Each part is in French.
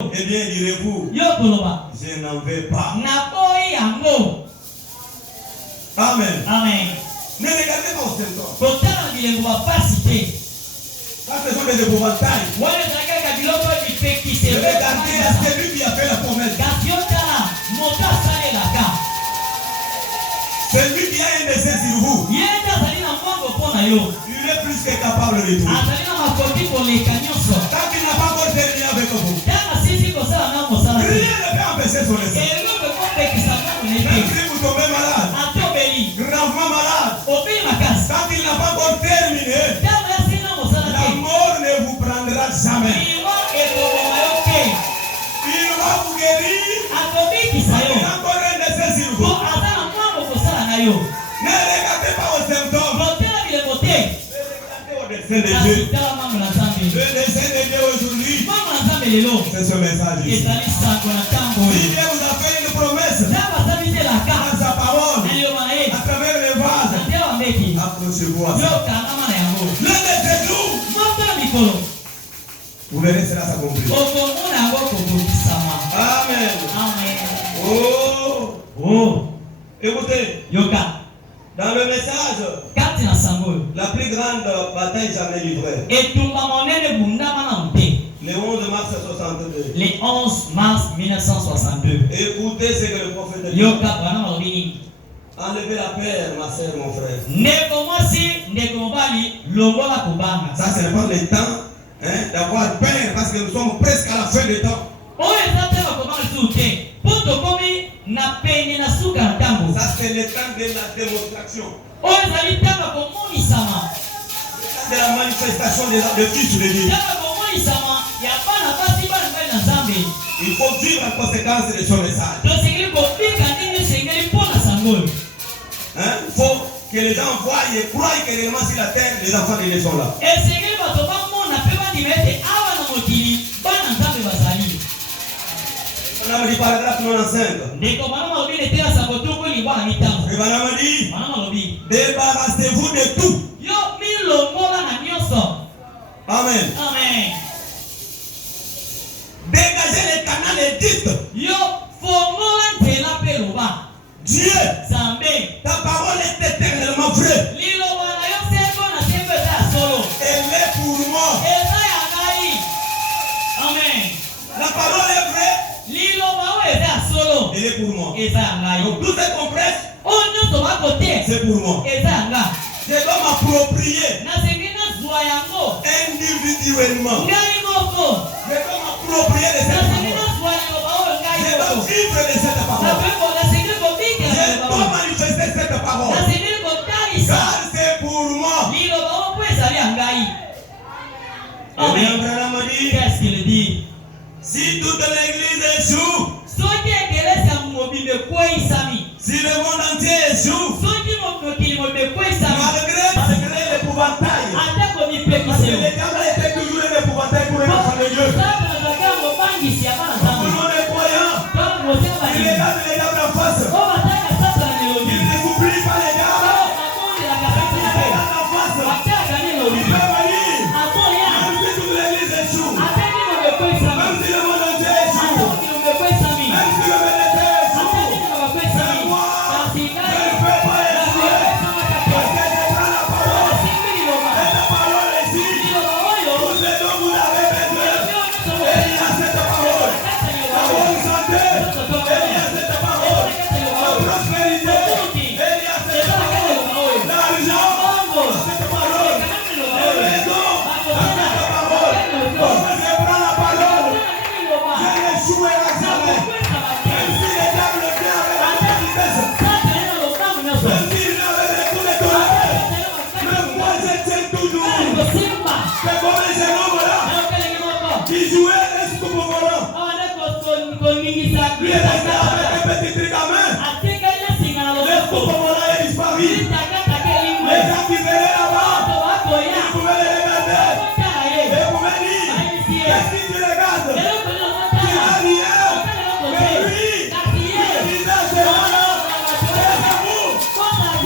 Eh bien, direz-vous, je n'en veux pas. Amen. Amen. Ne regardez pas aux symptômes. Ça, ce sont des épouvantails. Regardez à celui qui a fait la promesse. Celui qui a un dessein sur vous, il est plus que capable de tout. Quand il n'a pas encore terminé avec vous, rien ne peut empêcher son dessein. Même si vous tombez malade, gravement malade, quand il n'a pas encore terminé, la mort ne vous prendra jamais. Il va vous guérir. Il a encore un dessein sur vous. Ne regardez pas aux symptômes. Regardez au dessein de Dieu. Le dessein de Dieu aujourd'hui, c'est ce message ici. Si Dieu vous a fait une promesse dans sa parole, à travers les vases, approchez-vous à ça. Le dessein nous. Vous verrez cela s'accomplir. Amen. Oh. Écoutez. Dans le message, la plus grande bataille jamais livrée. Le 11 mars 62. Le 11 mars 1962. Écoutez ce que le prophète dit. Enlevez la peur, ma soeur, mon frère. Ça, ce n'est pas le temps d'avoir peur parce que nous sommes presque à la fin du temps. Ça, c'est le temps de la démonstration. Le temps de la manifestation de Fils de Dieu. Il faut vivre en conséquence de son message. Il faut que les gens voient et croient que réellement sur la terre, les enfants de Dieu sont là. On a dit paragraphe 95. Débarrassez-vous de tout. Amen. Dégagez les canaux et dites. Dieu, ta parole est éternellement vraie. Elle est pour moi. Amen. La parole est vraie. Elle est pour moi. Donc tout ce qu'on presse, c'est pour moi. Je dois m'approprier individuellement. Je dois m'approprier de cette parole. Je dois vivre de cette parole. Je dois manifester cette parole. Car c'est pour moi. Qu'est-ce qu'il dit? Si toute l'église échoue, si le monde entier échoue, malgré l'épouvantail, parce que le diable était toujours un épouvantail pour les enfants de Dieu. Pour nous les croyants, il regarde les diables en face. Il ne oublie pas les diables. Il regarde en face. Il peut venir. Même si toute l'église échoue, même si le monde entier échoue, même si le bénéfice échoue, c'est moi, je ne peux pas échouer. Parce que je prends la parole. Et la parole est ici. Tout ce dont vous avez besoin, et il y a cette parole. La bonne santé, et il y a cette parole. La prospérité, et il y a cette parole. L'argent, cette parole. Les maisons, cette parole. Quand je prends la parole, je n'échouerai jamais. Même si les diables viennent avec la tristesse, même s'ils viennent avec les coups de tonnerre, même moi je tiens toujours. C'est comme un jeune homme là, qui jouait un scoop au volant. Lui est resté avec un petit truc à main. Le scoop au volant est disparu. Les gens qui venaient là-bas, ils pouvaient les regarder. Et ils pouvaient dire, qu'est-ce que tu regardes? Tu n'as rien. Mais lui, il disait, c'est moi là. C'est vous.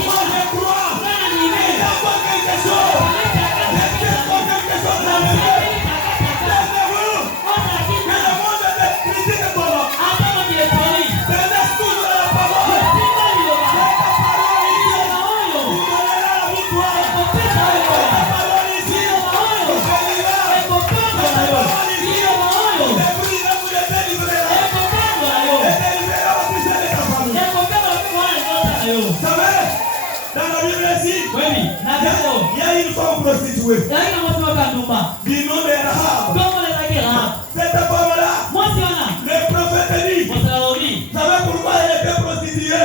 Moi je crois. Il y a pas quelque chose. Il y a quelque chose à me faire. Laissez-vous. Que le monde de une femme prostituée du nom de Rahab. Cette femme-là, le prophète dit, vous savez pourquoi elle était prostituée?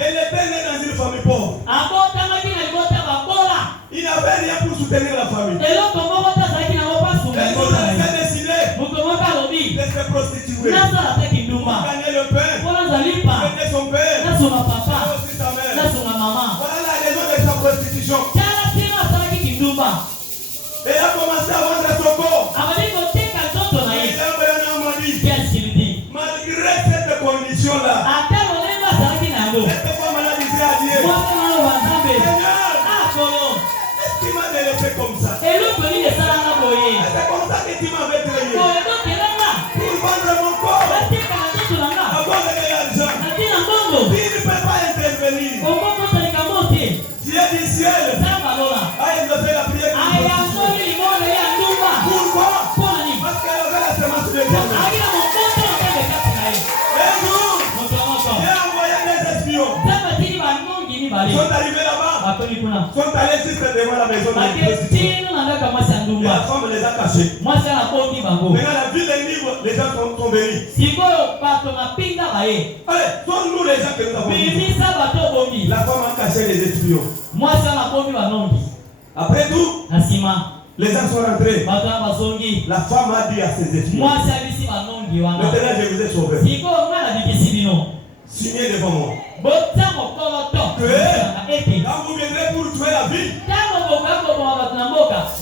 Elle était née dans une famille pauvre. Il n'avait rien pour soutenir la famille. Elle s'est décidée de se prostituer. Pour gagner le pain, aider son père, et aussi sa mère. Voilà la raison de sa prostitution. Elle a commencé à vendre son corps. Malgré cette condition-là, cette femme-là disait à Dieu, Seigneur, est-ce qu'il m'a délaissé comme ça? C'est comme ça que tu m'avais créé. Pour vendre mon corps, avoir de l'argent. Tu ne peux pas intervenir. Dieu du ciel a exaucé la prière. Pourquoi? Parce qu'elle avait la semence de Dieu. Un jour, Dieu a envoyé des espions. Ils sont arrivés là-bas. Ils sont allés juste devant la maison de la prostituée. Et la femme les a cachés. Maintenant, la ville est libre, les gens sont venus. Allez, sommes-nous les gens que nous avons vus. La femme a caché les espions. Après tout, les gens sont rentrés. La femme a dit à ses espions, maintenant je vous ai sauvé. Signez devant moi. Que quand vous viendrez pour tuer la ville,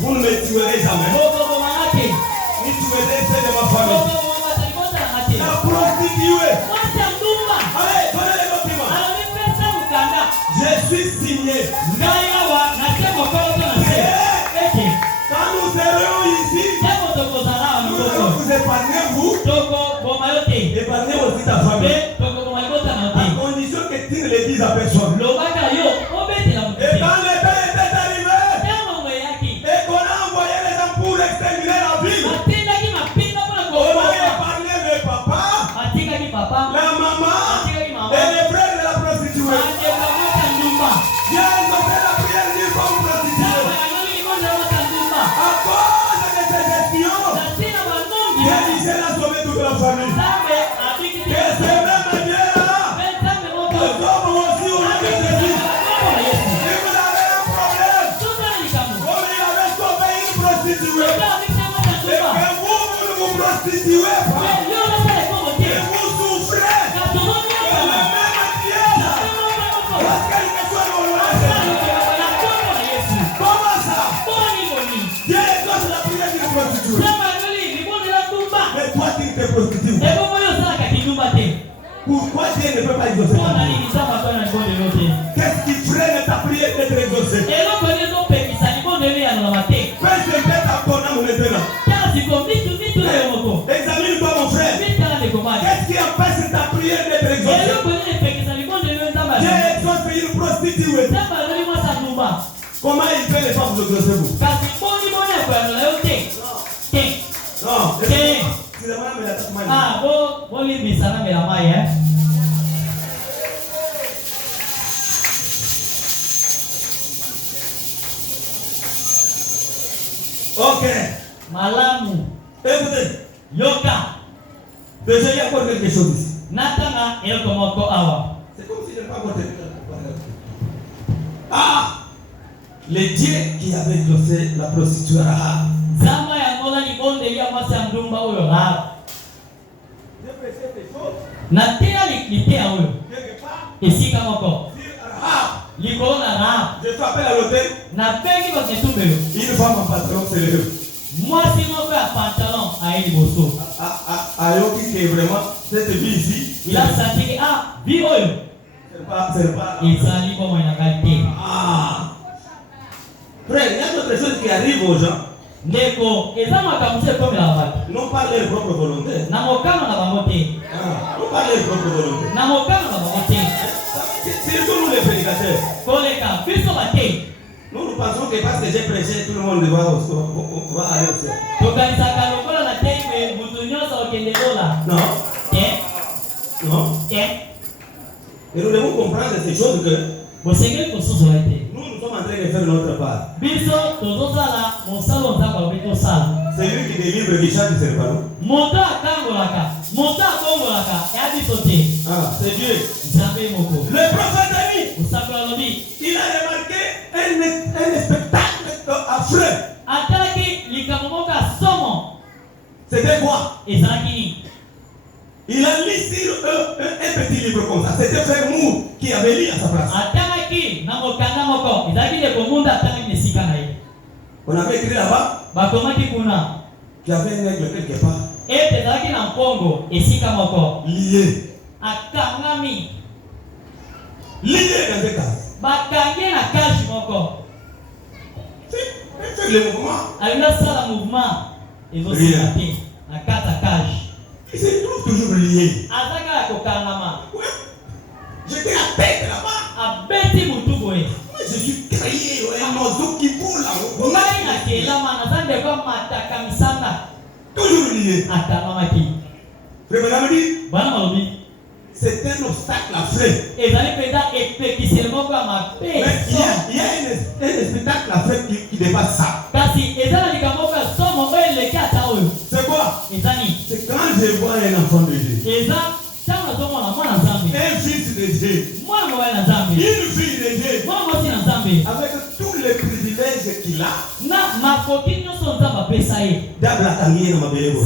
vous ne me tuerez jamais. Vous tuerez celle de ma famille. La prostituée. Allez, donnez les documents. Je suis signé. Quand nous serons ici, nous allons vous épargner, vous. Épargner aussi ta famille. À condition que tu ne le dises à personne. Et quand le temps était arrivé, et qu'on a envoyé les gens pour exterminer la ville, on a épargné le papa, la maman et les frères de la prostituée. Dieu a exaucé la prière d'une femme prostituée. À cause de ces espions, Dieu disait la sauver toute la famille. Que c'est même Dieu-là, que sauve aussi au nom de Jésus. Si vous avez un problème, comme il avait sauvé une prostituée, et que vous ne vous prostituez pas, et vous souffrez, que le même Dieu, parce quelque chose au nom de Jésus. Comment ça? Dieu exauce la prière d'une prostituée. Mais toi, tu te prostitues. Pourquoi Dieu ne peut pas exaucer ta prière? Qu'est-ce qui freine ta prière d'être exaucée? Fais ce ton âme maintenant. Examine-toi mon frère. Qu'est-ce qui empêche ta prière d'être exaucée? Dieu exauce une prostituée. Comment il fait les femmes de exaucer-vous? Non. Ok. Malamu. Écoutez. Yoka. Déjà, il y a encore quelque chose ici. Natanga et Komoko Awa. C'est comme si je n'ai pas compté. Ah! Le Dieu qui avait exaucé la prostituée Rahab. Zama ya ngola ni bonde ya masa mdumba huyo Rahab. Na tena likitea huyo. Isika moko. Likolo na Rahab. Je t'appelle à l'hôtel. Na pegi kwa ketumbe. Une femme en pantalon se lève. Moi si mon frère pantalon a une bosso. Ayoki qui est vraiment cette vie ici. Il a senti vie oyo. C'est pas. Il s'allie comme une qualité. Frère, il y a d'autres choses qui arrivent aux gens. Ndeko, ezama kamuse comme la vague. Non pas leur propre volonté. Na mokano na bamote. Non pas leur propre volonté. Na mokano na bamote. Surtout nous les prédicateurs. Koleka, biso bate. Nous pensons que parce que j'ai prêché, tout le monde va aller au ciel. Tokanisaka lokola na teiwe butu nyonso okende lola. Non. Non. Et nous comprendre ces choses que nous sommes en train de faire notre part. C'est lui qui délivre qui chante, c'est pas nous. Ah, c'est Dieu. Le prophète Dani, il a remarqué un spectacle affreux. C'était quoi? Il a lu sur un petit livre comme ça. C'était Frère Moore qui avait lu à sa place. On avait écrit là-bas qu'il y avait un aigle quelque part. Lié. Lié dans des cases. C'est le mouvement. Il se trouve toujours lié. J'étais à tête là-bas. Moi, je suis créé un oiseau qui vole là. Toujours lié. Frère dit, c'est un obstacle à frère. Mais il y a un spectacle à frère qui dépasse ça. C'est quoi? C'est quand je vois un enfant de Dieu, un fils de Dieu, une fille de Dieu, avec tous les privilèges qu'il a, diable a gagné dans ma belle.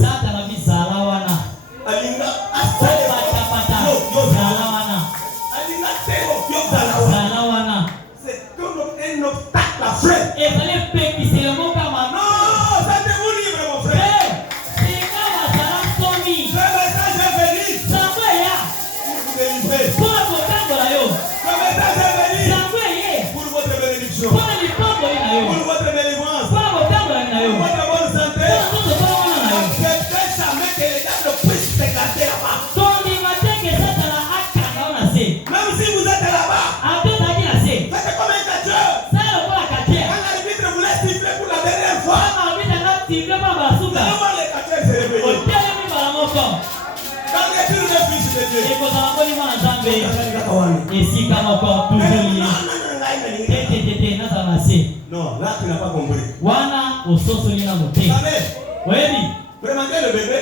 C'est comme un obstacle à frère. Non, ça te vous livre mon frère. Ce message est venu pour vous délivrer. Ce message est venu pour votre bénédiction, pour votre délivrance, pour votre bonne santé. C'est jamais que les diables puissent s'éclater là-bas. Même si vous êtes là-bas, faites comme un catcheur. Quand l'arbitre vous laisse siffler pour la dernière fois, comment les catcheurs se réveillent? Quand les filles de fils de Dieu. Non, là tu n'as pas compris. Savez, remarquez le bébé.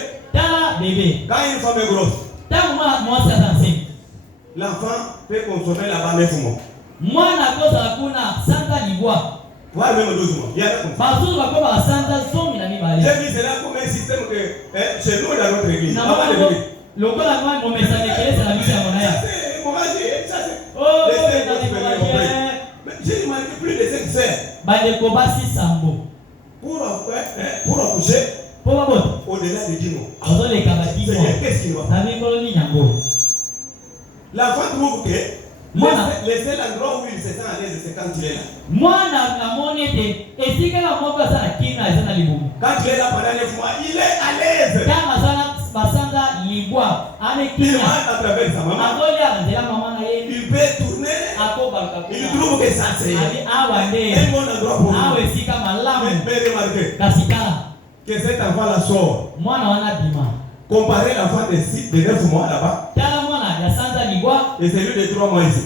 Quand une femme est grosse, l'enfant peut consommer la bas 9 mois. Voire même 12 mois. Il y a comme ça. J'ai vu cela comme un système que chez nous dans notre église. Avant de venir. J'ai remarqué plus de 5 sœurs. Pour accoucher au-delà de 10 mois. Qu'est-ce qu'il va faire? L'enfant trouve que le seul endroit où il se sent à l'aise, c'est quand il est là. Quand il est là pendant 9 mois, il est à l'aise. Il marche à travers sa maman. Il peut tourner. Il trouve que ça c'est un bon endroit pour lui. Mais remarquez que cet enfant-là sort. Comparez l'enfant de 9 mois là-bas et celui de 3 mois ici.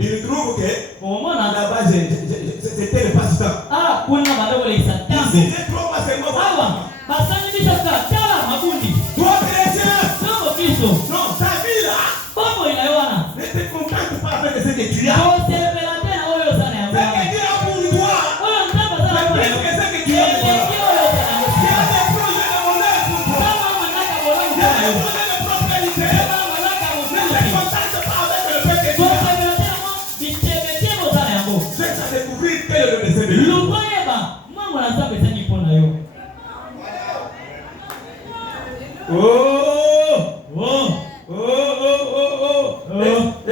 Il trouve que là-bas c'était le passe-temps. Ici c'est 3 mois seulement. Toi chrétien, non, ta vie là, ne te contente pas avec ce que tu as. Ce que Dieu a pour toi, c'est plus que ce que tu as. Il y a des projets de bonheur pour toi. Il y a des projets de prospérité. Ne te contente pas avec le fait que tu as. C'est à découvrir quel est le dessein de Dieu.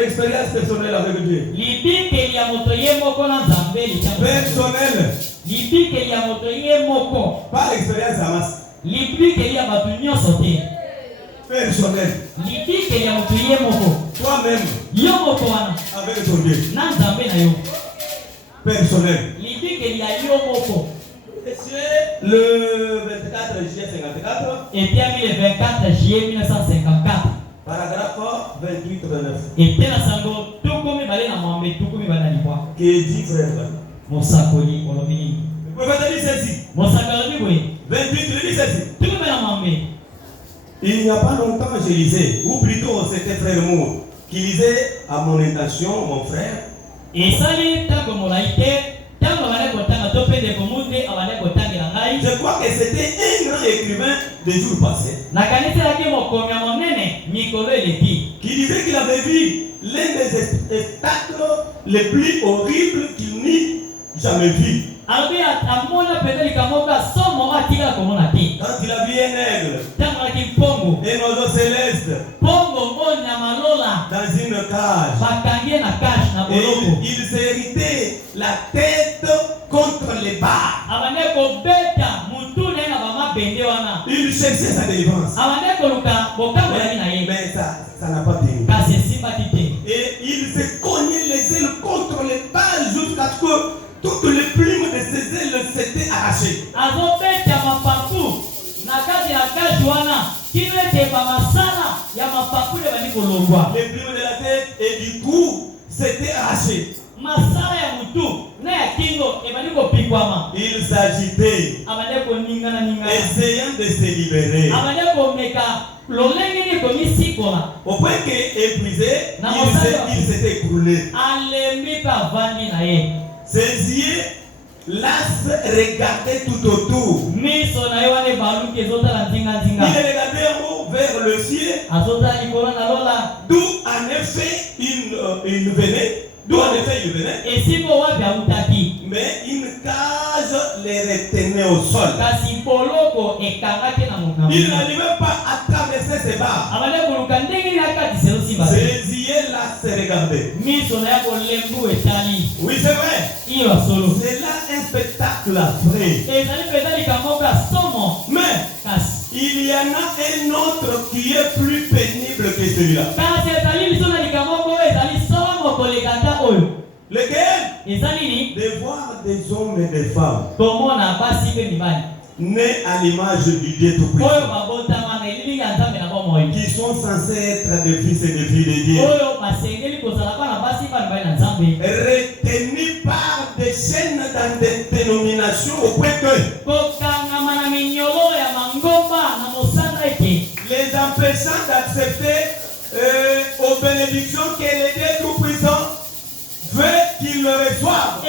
Expérience personnelle avec Dieu. Personnelle. Pas l'expérience à masse. Personnelle. Toi-même. Avec ton Dieu. Personnel. Le 24 juillet 54. Et terminé le 24 juillet 1954. Paragraphe 28, 29. Et tel sango tout comme balé na mwambe tout comme balé na lipwa. Que dit frère? Mosakoli olobini. Le prophète dit ceci. Mosakoli boy. 28, il dit ceci. Tout comme na mwambe. Il n'y a pas longtemps, je lisais, ou plutôt c'était frère Mour qui lisait à mon intention, mon frère. Et ça, tango molaïté, tango balé kotanga topé de komunde abale kotanga ngai. Je crois que c'était un grand écrivain des jours passés. Na kanisa la kimo komya monene mikolo eleki. Qui disait qu'il avait vu l'un des spectacles les plus horribles qu'il n'ait jamais vu. Quand il a vu un aigle, un oiseau céleste, dans une cage, et il s'est hérité la tête contre les barres. Il cherchait sa délivrance. Mais ça n'a pas tenu. Et il s'est cogné les ailes contre les barres jusqu'à ce que toutes les plumes de ses ailes s'étaient arrachées. Les plumes de la tête et du cou s'étaient arrachées. Il s'agitait, essayant de se libérer. Au point qu'épuisé, il s'était écroulé. Ses yeux las regardaient tout autour. Il regardait en haut vers le ciel, d'où en effet il venait. Mais une cage les retenait au sol. Il n'arrivait pas à traverser ces barres. Ses yeux là se regardaient. Oui, c'est vrai. C'est là un spectacle après. Mais il y en a un autre qui est plus pénible que celui-là. Lequel? De voir des hommes et des femmes nés à l'image du Dieu Tout-Puissant, qui sont censés être des fils et des filles de Dieu, retenus par des chaînes dans des dénominations au point que les empêchant d'accepter aux bénédictions que le Dieu Tout-Puissant veut qu'ils le reçoivent.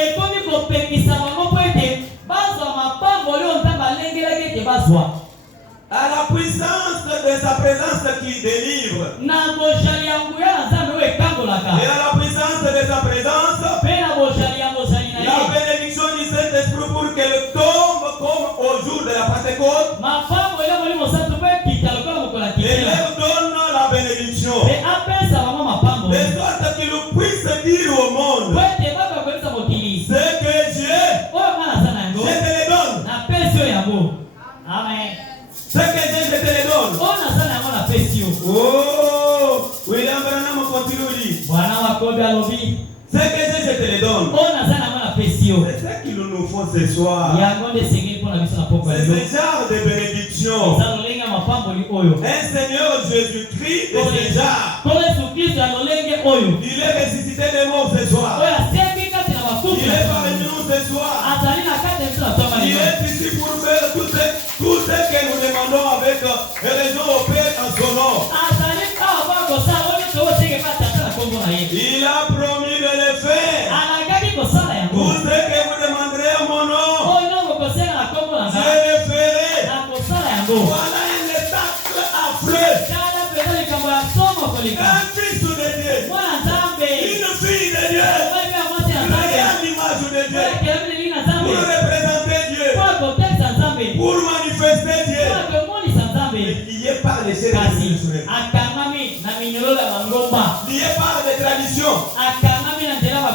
À la puissance de sa présence qui délivre. Et à la puissance de sa présence, la bénédiction du Saint-Esprit pour qu'elle tombe comme au jour de la Pentecôte. Et elle donne la bénédiction. De sorte qu'il puisse dire au monde, ce que Dieu, je te le donne. Amen. Ce que je te le donne. Oh, William Branham continue. Ce que je te le donne. C'est ce qu'il nous faut ce soir. C'est ce genre de bénédiction. Un Seigneur Jésus-Christ de ce genre. Il est ressuscité des morts ce soir. Il est parmi nous ce soir. Il est ici pour faire tout ce que nous demandons avec raison au Père en son nom. Il a promis de le faire. Tout ce que vous demanderez en mon nom, je le ferai. Voilà un spectacle affreux. Un fils de Dieu, une fille de Dieu, regarde l'image de Dieu, pour représenter Dieu, pour manifester Dieu, lié par les chaînes lié par les traditions.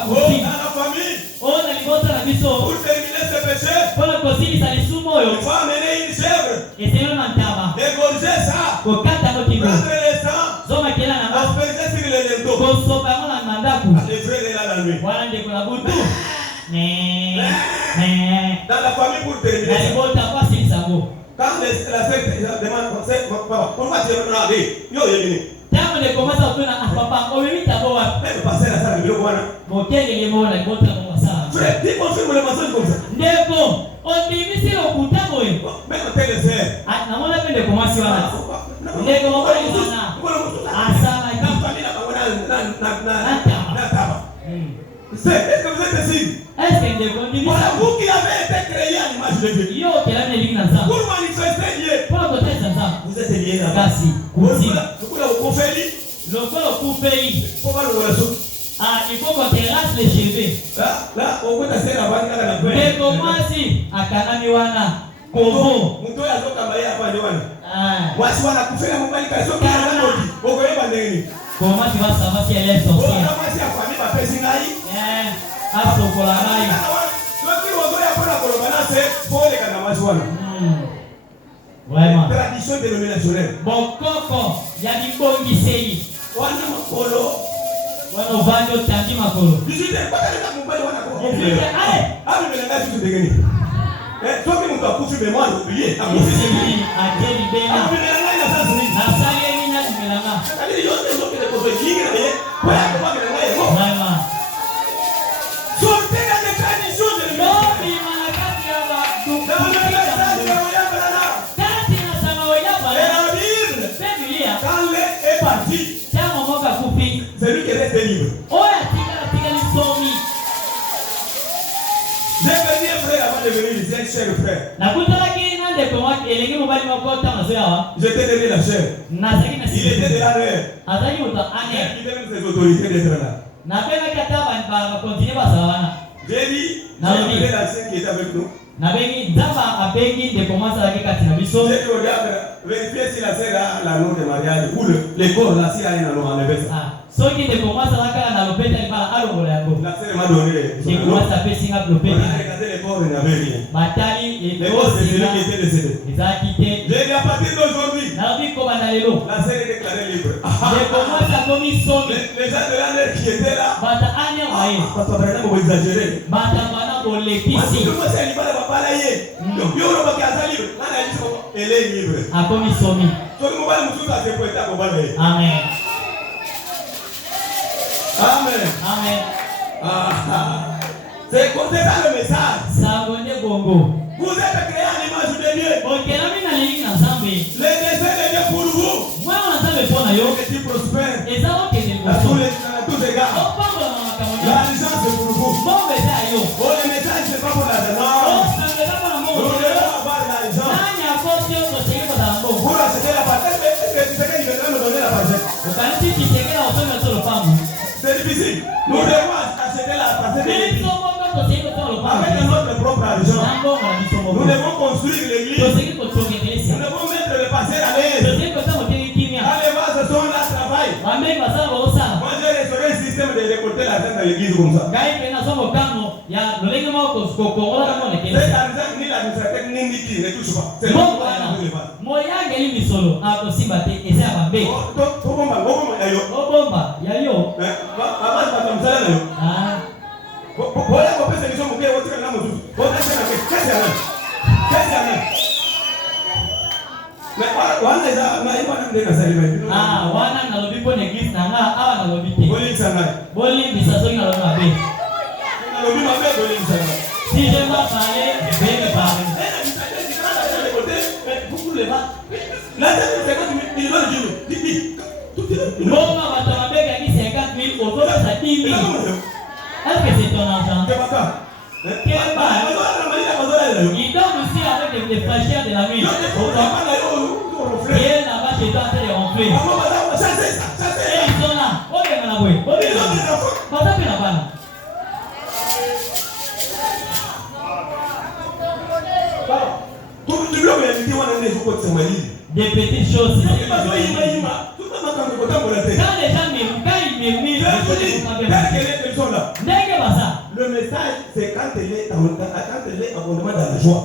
Oh, dans la famille, pour terminer ce péché, il faut amener une chèvre, égorger ça, prendre les sangs, asperger sur les linteaux. Les frères est là la nuit. Dans la famille, pour terminer, quand la sœur demande, pourquoi tu es venu? Ntango de commence à faire un papa, on lui d'abord. Le pasteur a ça le bureau wana. Mon quel est mon la montre comme ça. Frère, dis confirme le mensonge comme ça. Ndeko, on dit ici le kuta boy. Mais on telle c'est. Ah, na mona pende commencer wana. Ndeko mo bali wana. Asama na famille na taba. Est-ce que vous êtes ici? Est-ce que Ndeko dit voilà vous qui avez été créé à l'image de Dieu. Yo qui a mis dans ça. Pour manifester Dieu. Pour côté dans ça. Vous êtes liés là. Kasi. Kuti. Vous faites le corps coupé. Pourquoi le voilà sous? Ah, il faut qu'on terrasse les cheveux. Là, on peut passer la vanne là. Mais comment si akanami wana kovo. Mtu azoka mbaya hapa ndio wana. Ah. Wasi wana kufanya mbali kazi kwa nani? Okoyeba ndeni. Comment tu vas savoir si elle est sorcière? Comment si afami ba pesi ngai? Aso kola ngai. Loki wozoya pona kolobana se pole kana wasi wana. Vraiment. Tradition dénominationnelle. Bon koko ya dibongi sei. Wana makolo. Wana vanjo tangi makolo. Dijite paka na mubali wana ko. Allez. Abi melanga tu degeni. Toki mtu akufi memwani oublier. Akufi akeli bena. Abi melanga ina sasa ni. Na sali ina melanga. Kali yote ndoke de kozo yingi na ye. Kwa kwa melanga ye. Vraiment. Sortez la tradition de Lobi malakati ya ba. Est parti. C'est lui qui reste libre. J'ai venu un frère avant de venir ici, un cher frère. Je t'ai donné la chair. Il était de la mer. Il donne ses autorités d'être là. J'ai dit, j'ai appelé la chair qui est avec nous. Nabengi dama abengi de commencer à kati na biso. Je regarde, vérifier si la sœur a l'anneau de mariage ou le corps là si elle a un anneau enlevé ça. Ah, soki de commencer à kala na lopeta ni bala alo ngola yango. La sœur m'a donné. Je commence à faire singa lopeta. On a regardé le corps, il n'y avait rien. Batali le corps c'est celui qui était décédé. Ils ont quitté. J'ai dit à partir d'aujourd'hui. Na bi ko bana lelo. La sœur est déclarée libre. Je commence à commis somi. Les gens de l'année qui étaient là. Bata anya wae. Parce que vraiment vous exagérez. Bata bana bo lepisi. Donc, elle est libre. Amen. Amen. Amen. C'est ça le message. Vous êtes créé à l'image de Dieu. Les desseins de Dieu pour vous. Que tu prospères. À tous les égards. L'argent c'est pour vous. Oh, le message c'est pas pour l'argent. Pour acheter la parcelle, est-ce que tu sais qu'il viendra me donner la parcelle? C'est difficile. Nous devons acheter la parcelle avec notre propre argent. Nous devons construire l'église. Nous devons mettre le pasteur à l'aise. Allez voir, ce sont là travail. Moi j'ai restauré un système de récolter l'argent dans l'église comme ça. Cet argent ni l'administrateur ni qui ne touche pas. C'est moi qui ne touche pas. Si je m'en parlais, je vais me parler. Bon, ma va gagner 50 000 euros, ça 10 000. Est-ce que c'est ton argent? Quel mal? Il donne aussi avec les fraîcheurs de la nuit. Et là-bas, chez toi, en train de ronfler. Et ils sont là. Oh, il y a un aboué. Oh, il y a un aboué. Des petites choses. Quand les gens m'aiment, le message, c'est quand elle est abondamment dans la joie.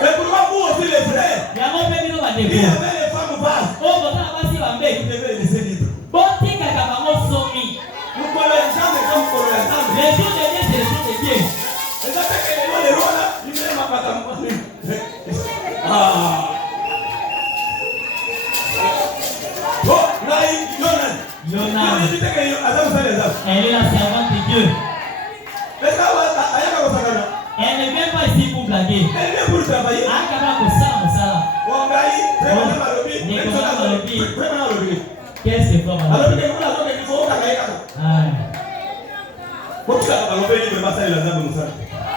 C'est pourquoi vous aussi les frères, il y avait les femmes basses. Vous devez les laisser libres. Vous pouvez Les jours de Dieu, c'est les jours de Dieu. Yonam. Elle est la servante de Dieu. Elle ne vient pas ici pour blaguer. Qu'est-ce que faut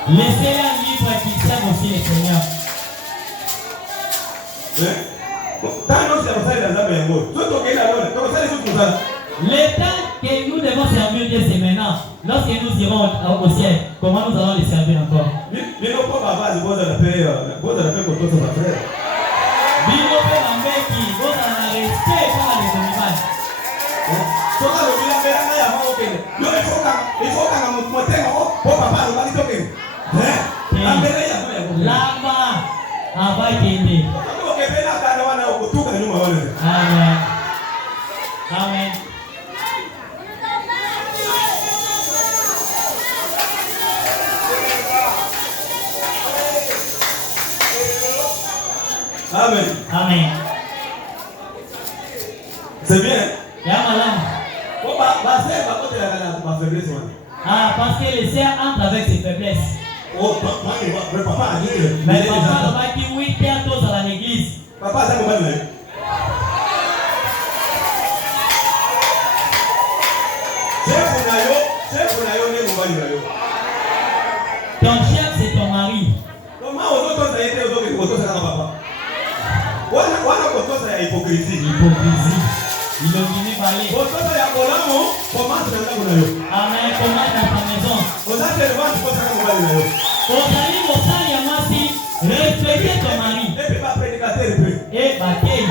laissez-la libre qu'il serve aussi les seigneurs. Le temps que nous devons servir Dieu, c'est maintenant. Lorsque nous irons au ciel, comment nous allons les servir encore? Là-bas, Amen. Amen. Amen. Amen. C'est bien. Ah, parce que les sœurs entrent avec ses faiblesses. Mais papa va dire oui, bientôt à l'église. Papa, ça comment il est? Ton chef, c'est ton mari. Comment on doit être hypocrisie. Il a fini parler. Amen. Comment dans ta maison? Respectez ton mari. Et bâtez.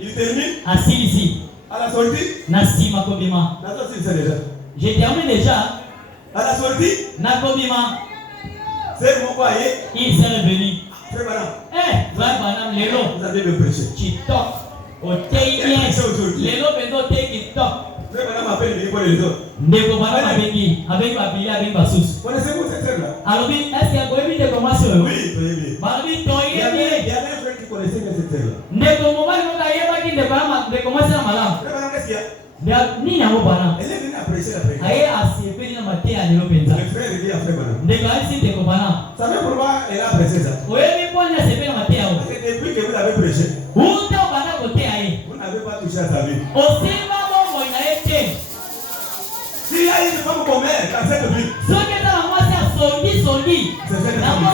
Il termine. À la sortie. Je termine déjà. À la sortie. C'est mon foyer. Il s'est revenu. Vous avez me prêché. Tu toques. Au TIN. Les lots qui toquent. Connaissez-vous cette sœur-là? Alors, est-ce qu'il y a des commentaires? Oui, il y a un frère qui connaissait bien cette sœur-là. Qu'est-ce qu'il y a? Elle est venue à prêcher la prédication. Le frère dit à frère Bana. Savez pourquoi elle a prêché ça? Parce que depuis que vous avez prêché, vous n'avez pas touché à sa vie. S'il y a une femme comme elle dans cette ville, c'est cette femme.